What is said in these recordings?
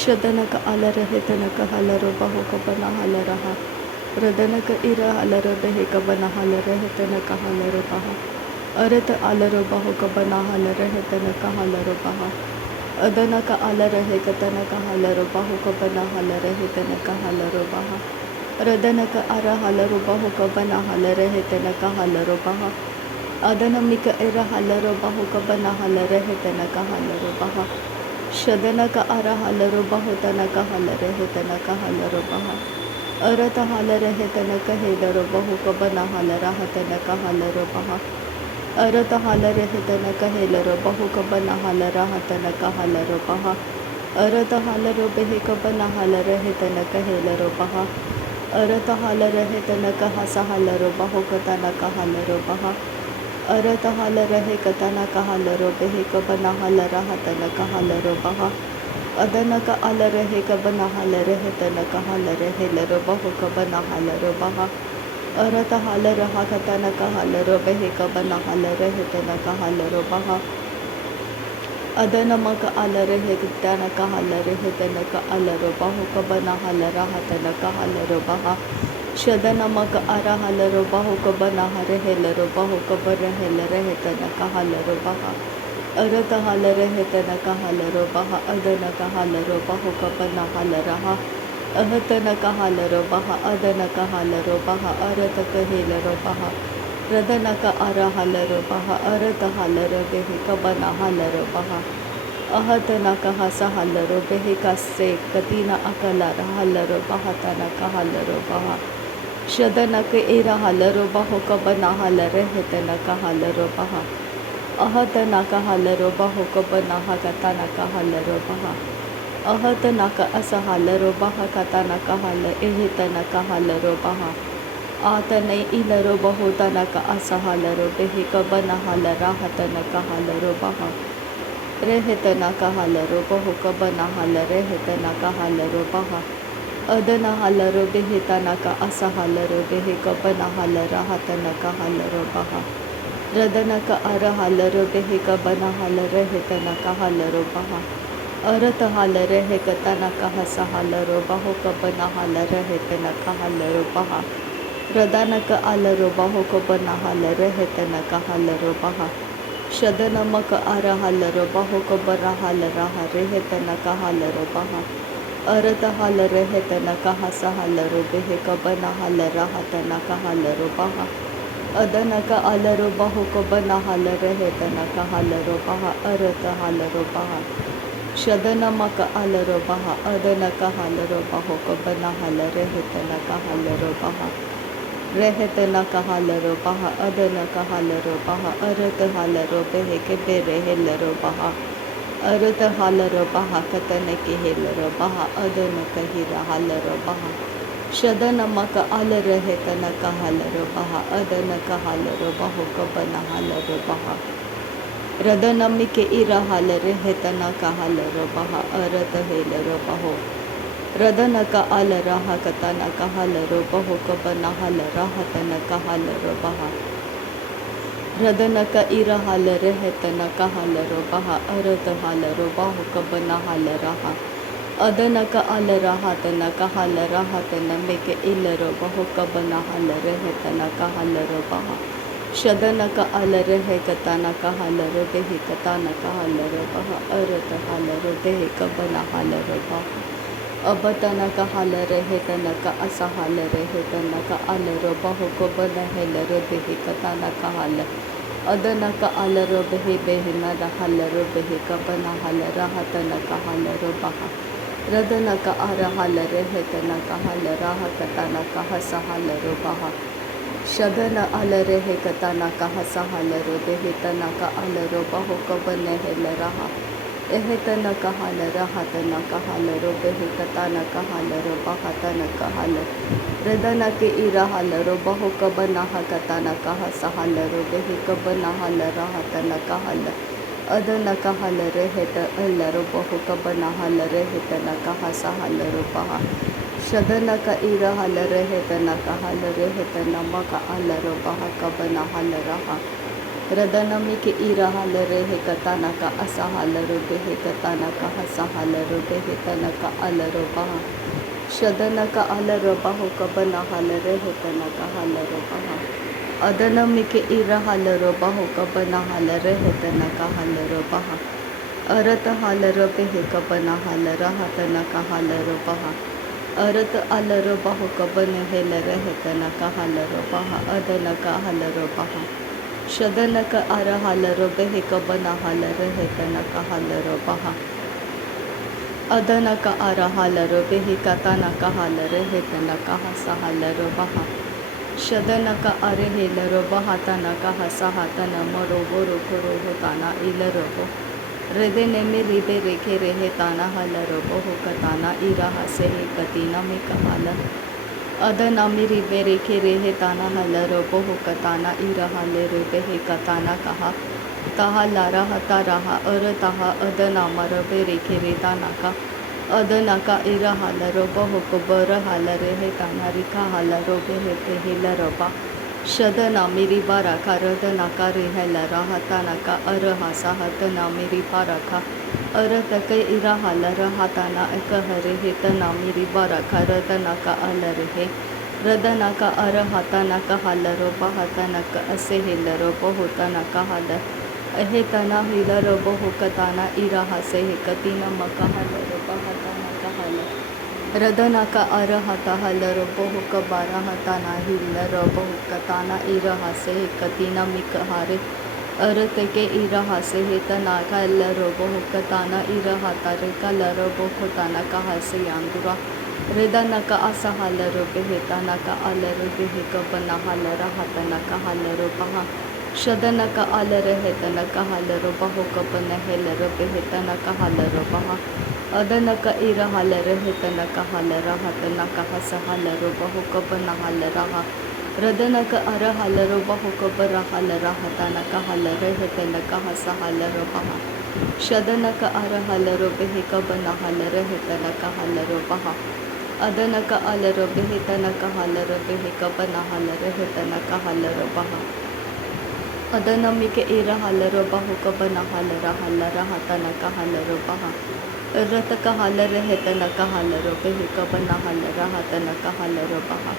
शदनक अलरहे तनक हलरो बहु कबना हलरहा रदनक इरा हलरो बेहे कबना हलरहे तनक हलरो बहा अरत अलरो बहु कबना हलरहे तनक हलरो बहा अदनक अलरहे कतनक हलरो बहु कबना हलरहे तनक हलरो बहा रदनक अर हलरो बहु कबना हलरहे तनक हलरो बहा अदनमिक इरा हलरो बहु कबना हलरहे तनक हलरो बहा शदनक अर हलरो बहु तनक हलरहे तनक हलरो बहा अरत हलरहे तनक हेलरो बहु कबना हलरह तनक हलरो बहा अरत हलरहे तनक हेलरो बहु कबना हलरह तनक हलरो बहा अरत हलरो बेहे कबना हलरहे तनक हेलरो बहा अरत हलरहे तनक हस हलरो बहु कतनक हलरो बहा अरत हलरहे कतनक हलरो बेहे कबना हलरह तनक हलरो बहा अदनक अलरहे कबना हलरहे तनक हलरहे लरो बहु कबना हलरो बहा अरत हलरह कतनक हलरो बेहे कबना हलरहे तनक हलरो बहा अदनमक अलरहे तनक हलरहे तनक अलरो बहु कबना हलरह तनक हलरो बहा शदनमक अर हलरो बहु कबना हरहे लरो बहु कबरहे लरहे तनक हलरो बहा अरत हलरहे तनक हलरो बहा अदनक हलरो बहु कबना हलरहा अहतनक हलरो बहा अदनक हलरो बहा अरत कहेलरो बहा रदनक अर हलरो बहा अरत हलरो बेहे कबना हलरो बहा अहतनक हस हलरो बेहे कसे कतीना अकलर हलरो बहा तनक हलरो बहा शदनक इरा हलरो बहु कबना हलरहे तनक हलरो बहा अहतनक हलरो बहु कबना हकतनक हलरो बहा अहतनक अस हलरो बहा कतनक हल एहतनक हलरो बहा आतने इलरो बहु तनक अस हलरो बेहे कबना हलरह तनक हलरो बहा रेहतनक हलरो बहु कबना हलरहे तनक हलरो बहा अदन हलरो बेहे तनक अस हलरो बेहे कबना हलरह तनक हलरो बहा रदनक अर हलरो बेहे कबना हलरहे तनक हलरो बहा अरत हलरहे कतनक हस हलरो बहु कबना हलरहे तनक हलरो बहा रदनक अलरो बहु कबना हलरहे तनक हलरो बहा शदनमक अर हलरो बहु कबना हलरह रेहे तनक हलरो बहा अरत हलरहे तनक हस हलरो बेहे कबना हलरह तनक हलरो बहा अदनक अलरो बहु कबना हलरहे तनक हलरो बहा अरत हलरो बहा शदनमक अलरो बहा अदनक हलरो बहु कबना हलरहे तनक हलरो बहा रेहे तनक हलरो बहा अदनक हलरो बहा अरत हलरो बेहे के बेरे लरो बहा अरत हलरो बहा कतनक हेलरो बहा अदनक हिरा हलरो बहा शदनमक अलरहे तनक हलरो बहा अदनक हलरो बहु कबना हलरो बहा रदनमिक इरा हलरहे तनक हलरो बहा अरत हेलरो बहो रदनक अलरह कतनक हलरो बहु कबना हलरह तनक हलरो बहा रदनक इरा हलरहे तनक हलरो बहा अरत हलरो बहु कबना हलरहा अदनक अलरह तनक हलरह तनमिक इलरो बहु कबना हलरहे तनक हलरो बहा शदनक अलरहे कतनक हलरो बेहे कतनक हलरो बहा अरत हलरो बेहे कबना हलरो बहा अबतनक हलरहे तनक अस हलरहे तनक अलरो बहु कबना हेलरो बेहे कतनक हल अदनक अलरो बेहे बेहे नर हलरो बेहे कबना हलरह तनक हलरो बहा रदनक अर हलरहे तनक हलरह कतनक हस हलरो बहा शदन अलरहे कतनक हस हलरो बेहे तनक अलरो बहु कबना हेलरहा एह तनक हलरह तनक हलरो बेहे कतनक हलरो बहा तनक हल रदनक इरा हलरो बहु कबना कतनक हस हलरो बेहे कबना हलरह तनक हल अदनक हलरहे तलरो बहु कबना हलरहे तनक हस हलरो बहा शदनक इरा हलरहे तनक हलरहे तनमक अलरो बहा कबना हलरहा रदनमी के इरा हाल रे हे कताना का असा हाल रो बे हे कताना का हसा हाल रो बे हे तना का अल रो बहा शदन का अल रो बाहो कबना हाल रे हे तना का हाल रो बहा अदनमी के इरा हाल रो बाहो कबना हाल रे हे तना का हाल रो बहा अरत हाल रो बे हे कबना हाल रहा तना का हाल रो बहा अरत अल रो बाहो कबन हेल रे हे तना का हाल रो बहा अदन का हाल रो बहा शदन का अर हाल रो बे हे कबना हाल रे हे तना का हाल रो बहा अदन का अर हाल रो बे हे कताना का हाल रे हे तना का हसा हाल रो बहा शदन का अरे हेल रो बहा तना का हसा हातना मरो बोरो करो हो ताना इल रो बो हृदय ने में रिबे रेखे रेहे ताना हाल रो बो हो कताना इरा हसे हे कतीना में कहाल अदना मेरी बेरे के रेहे ताना हल रो हो कताना इरा हाल रे बेहे कताना कहा ताहा लारा हता रहा अर ताहा अदना मर बेरे के रे ताना का अदना का इरा हाल रो हो बर हाल रेहे ताना रिखा हाल रो बेहे ते हिल रोबा शदना मेरी बारा का रदना का रेहल रहा ताना का अर हासा हतना मेरी बारा का अर तक इरा हाल रहा ताना कह रे तना मेरी बारा का रदना का अल रे रदना का अर हाताना का हाल रो हाताना का असे हिल रो होताना का हाल अहे तना हिल रो हो कताना इरा हसे हे कतीना मका हाल रो हाताना का हाल रदना का अर हाता हाल रो हो कबारा हाताना हिल रो कताना इरा हसे हे कतीना मिक हारे अर तके इरा हसे हे तना का रो हो कताना इरा हाता रे का रो होताना का हसे यांदुरा रेदाना का आसा हाल रो बेहेताना का आल रो बेहे कबना हाल रहातना का हाल रो बहा शदन का आल रहेतना का हाल रो बहो कबन हेल रो बेहेतना का हाल रो बहा अदन का इरा हाल रहेतना का हाल रहातना का हस हाल रो बहो कबना हाल रहा रदन का अर हाल रो बहो कबरा हाल रहातना का हाल रहेतना का हस हाल रो बहा शदन का अर हाल रो बेहे कबना हाल रहेतना का हाल रो बहा अदन का अल रो बेहे तना का हाल रो बेहे कबना हाल रहे तना का हाल रो बहा अदन मी के इरा हाल रो बहो कबना हाल रहा तना का हाल रो बहा रत का हाल रहे तना का हाल रो बेहे कबना हाल रहा तना का हाल रो बहा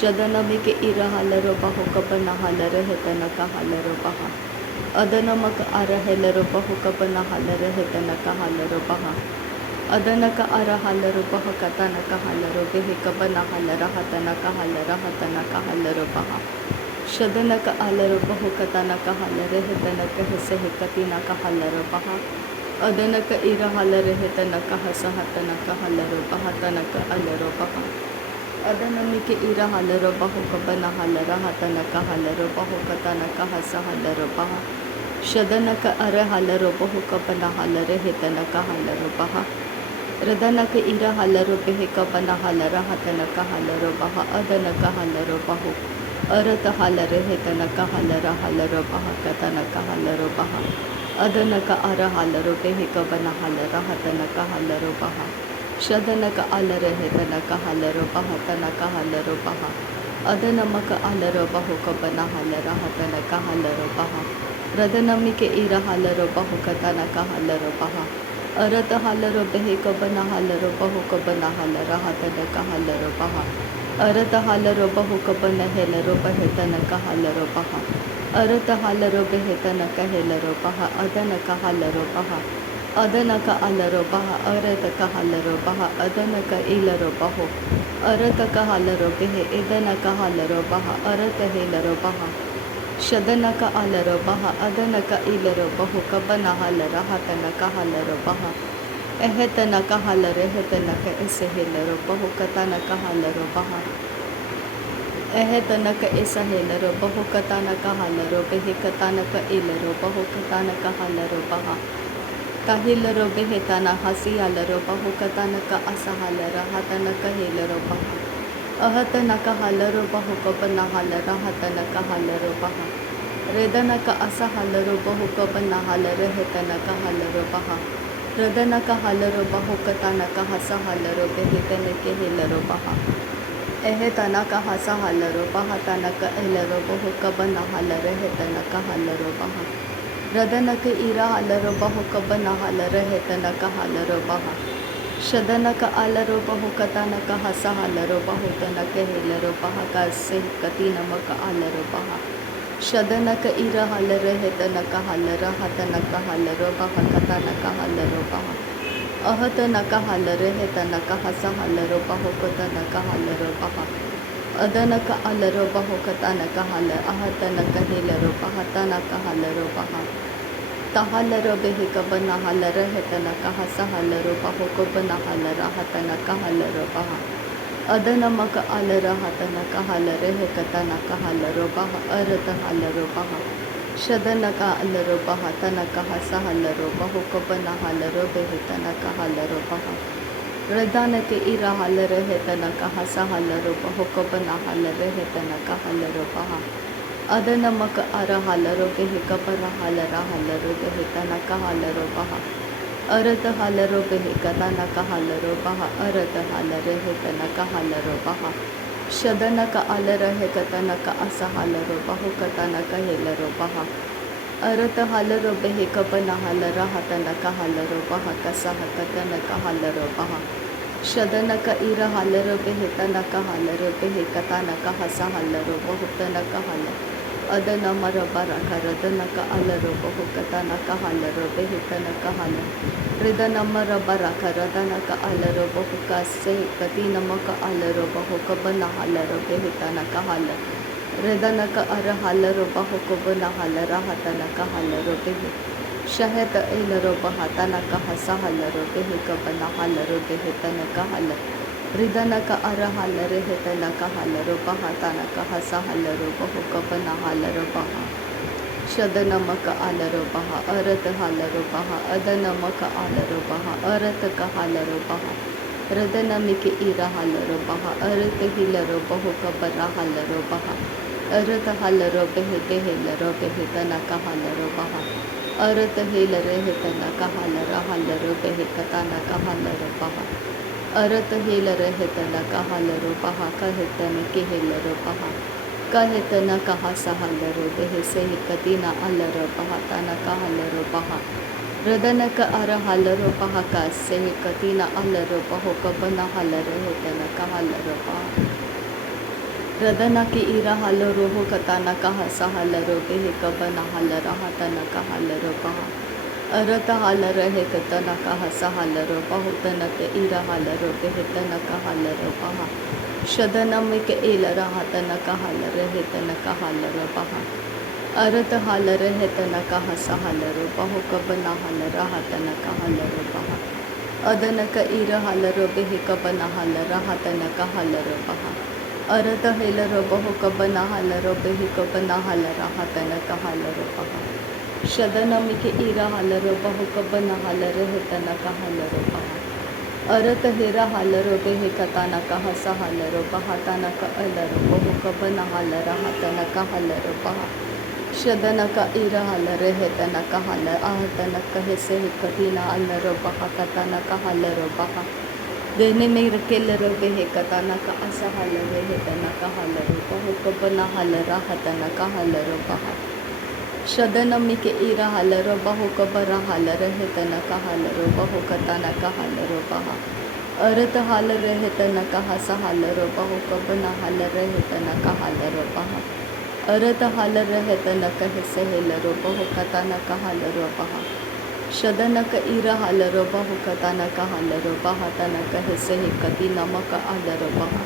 शदन मी के इरा हाल रो बहो कबना हाल रहे तना का हाल रो बहा अदन मक अर हेल रो बहो कबना हाल रहे तना का हाल रो बहा अदन का अर हाल रो बह कतना का हाल रो बेहे कबना हाल रहातना का हाल रो बहा शदन का आल रो बह कतना का हाल रहे तना कह से कतीना का हाल रो बहा अदन का इरा हाल रहे तना का हस हतना का हाल रो बहा तना का अल रो बहा अदन मी के इरा हाल रो बह कबना हाल रहातना का हाल रो बह कतना का हस हाल रो बहा शदन का अर हाल रो बह कबना हाल रहे तना का हाल रो बहा रदन का इरा हाल रो बेहे कबना हाल रहातना का हाल रो बहा अदन का हाल रो बहो अरत हाल रहे तना का हाल रो बहा कतना का हाल रो बहा अदन का अर हाल रो बेहे कबना हाल रहातना का हाल रो बहा शदन का अल रहे तना का हाल रो बहा तना का हाल रो बहा अदन मक अल रो बहो कबना हाल रहातना का हाल रो बहा रदन मी के इरा हाल रो बहो कतना का हाल रो बहा अरत हाल रो बेहे कबना हाल रो बहो कबना हाल रहातना का हाल रो बहा अरत हाल रो बहो कबन हेल रो बहे तना का हाल रो बहा अरत हाल रो बेहे तना का हेल रो बहा अदन का हाल रो बहा अदन का अल रो बहा अरत का हाल रो बहा अदन का इल रो बहो अरत का हाल रो बेहे इदन का हाल रो बहा अरत हेल रो बहा शदन का आल रो बहा अदन का इल रो बहो कबना हाल रहातना का हाल रो बहा एहतना का हाल रहेतना का ऐसे हेल रो बहो कतना का हाल रो बहा एहतना का ऐसा हेल रो बहो कतना का हाल रो बेहे कतना का इल रो बहो कतना का हाल रो बहा ताहिल रो बेहे तना हसी आल रो बहो कतना का असा हाल रहातना का हेल रो बहा अहतना का हाल रो बहो कबना हाल रहातना का हाल रो बहा रेदना का असा हाल रो बहो कबना हाल रहेतना का हाल रो बहा रदना का हाल रो बहो कतना का हसा हाल रो बेहे तने के हेल रो बहा एहे तना कहा सहलरो बहा तनक एलरो बहु कबना हलर है तनक हलरो बहा रदनक इरा हलरो बहु कबना हलर है तनक हलरो बहा शदनक अलरो बहु कतनक हसहलरो बहु तनक हेलरो बहा कसे कति नमक अलरो बहा शदनक इरा हलर है तनक हलर हतनक हलरो बहा कतनक हलरो बहा अहतनक हलर है तनक हसहलरो बहु कतनक हलरो बहा अदनक अलरो बहु कतनक हल अहतनक हेलरो बहा तनक हलरो बहा तहलरो बेहि कबना हलर है तनक हसहलरो बहु कबना हलर हतनक हलरो बहा अदनमक अलर हतनक हलर है कतनक हलरो बहा अरत हलरो बहा शदनक अलरो बहा तनक हसहलरो बहु कबना हलरो बेहि तनक हलरो बहा रदानक इरा हलर है तनक हसहलरो बहु कबना हलर है तनक हलरो बहा अदनमक अर हलरो बेहि कबर हलर हलरो बेहि तनक हलरो बहा अरत हलरो बेहि कतनक हलरो बहा अरत हलर है तनक हलरो बहा शदनक अलर है कतनक असहलरो बहु कतनक हेलरो बहा अरत हलरो बेहि कबन हलर हतनक हलरो बहा कसह कतनक हलरो बहा शदनक इर हलरो बेहि तनक हलरो बेहि कतनक हसहलरो बहु तनक हल अदनमर बरख रदनक अलरो बहु कतनक हलरो बेहि तनक हल हृदनमर बरख रदनक अलरो बहु कसे कति नमक अलरो बहु कबन हलरो बेहि तनक हल हृदनक अर हलरो बहु कबन हलर हतनक हलरो बेहि शहत एलरो बहा तनक हसहलरो बेहि कबन हलरो बेहि तनक हल हृदनक अर हलर है तनक हलरो बहा तनक हसहलरो बहु कबन हलरो बहा शदनमक अलरो बहा अरत हलरो बहा अदनमक अलरो बहा अरत हलरो बहा रदनमिक इरा हलरो बहा अरत हिलरो बहु कबर हलरो बहा अरत हलरो बेहि बेहलरो बेहि तनक हलरो बहा अरत हेलरे है तनक हलर हलरो बेहि कतनक हलरो बहा अरत हेलर है तनक हलरो बहा कहतन के हेलरो बहा कहतन कहा सहलरो बेहि से कतिना अलरो बहा तनक हलरो बहा रदनक अर हलरो बहा कसे कतिना अलरो बहु कबन हलर है तनक हलरो बहा रदनक इरा हलरो हो कतनक हसहलरो बेहि कबन हलर हतनक हलरो बहा अरत हलर है कतनक हसहलरो बहु तनक इरा हलरो बेहि तनक हलरो बहा शदनमिक एलर हतनक हलर है तनक हलरो बहा अरत हलर है तनक हसहलरो बहु कबन हलर हतनक हलरो बहा अदनक इर हलरो बेहि कबन हलर हतनक हलरो बहा अरत हेलरो बहु कबन हलरो बेहि कबन हलर हतनक हलरो बहा शदनमिक इरा हलरो बहु कबन हलर है तनक हलरो बहा अरत हेरा हलरो बेहि कतनक हसहलरो बहा तनक अलरो बहु कबन हलर हतनक हलरो बहा शदनक इर हलर है तनक हल आहतनक है से कतिना अलरो बहा कतनक हलरो बहा देने में रकेलरो बेहि कतनक असहलरो है तनक हलरो बहु कबन हलर हतनक हलरो बहा शदनमिक इरा हलरो बहु कबर हलर है तनक हलरो बहु कतनक हलरो बहा अरत हलर है तनक हसहलरो बहु कबन हलर है तनक हलरो बहा अरत हलर है तनक हेलरो बहु कतनक हलरो बहा शदनक इरा हलरो बहु कतनक हलरो बहा तनक हेसे कति नमक अलरो बहा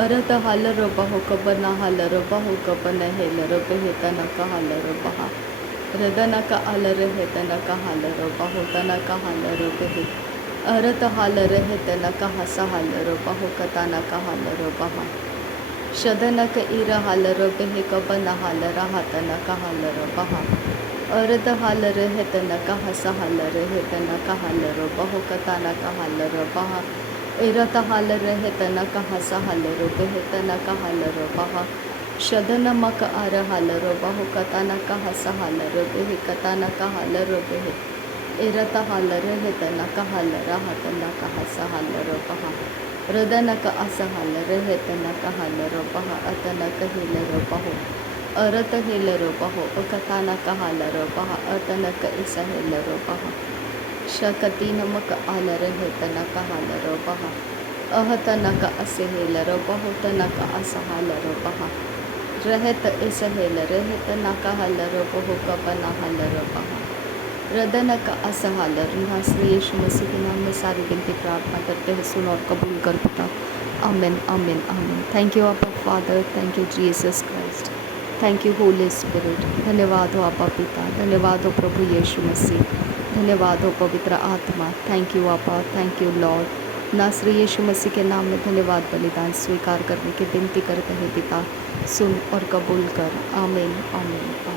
अरत हलरो बहु कबन हलरो बहु कबन हेलरो बेहि तनक हलरो बहा रदनक अलर है तनक हलरो बहु तनक हलरो बेहि अरत हलर है तनक हसहलरो बहु कतनक हलरो बहा शदनक इर हलरो बेहि कबन हलर हतनक हलरो बहा अरत हलर है तनक हसहलर है तनक हलरो बहु कतनक हलरो बहा इरत हलर है तनक हसहलरो बेहि तनक हलरो बहा शदनमक अर हलरो बहु कतनक हसहलरो बेहि कतनक हलरो बेहि इरत हलर है तनक हलर हतनक हसहलरो बहा रदनक असहल रहतनक हलर बह अतनक हिलर बहो अरत हिलर बहो अकथानक हलर बह अतनक इसहिलर बह शकती नमक आलर रहतनक हलर बह अहतनक असहेलर बहो तनक असहलर बह रहत इसहेल रहत नक हलर बहो कपन हलर बह रदन का असहालर श्री यीशु मसीह के नाम में सारी विनती प्रार्थना करते हैं, सुन और कबूल कर पिता। आमीन आमीन आमीन। थैंक यू आपा father, thank you Jesus Christ, thank you Holi spirit. धन्यवाद हो आपा पिता, धन्यवाद हो प्रभु यीशु मसीह, धन्यवाद हो पवित्र आत्मा। थैंक यू आपा, थैंक यू लॉर्ड। नासरी यीशु मसीह के नाम में धन्यवाद बलिदान स्वीकार करने की विनती करते हैं पिता, सुन और कबूल कर। आमीन आमीन।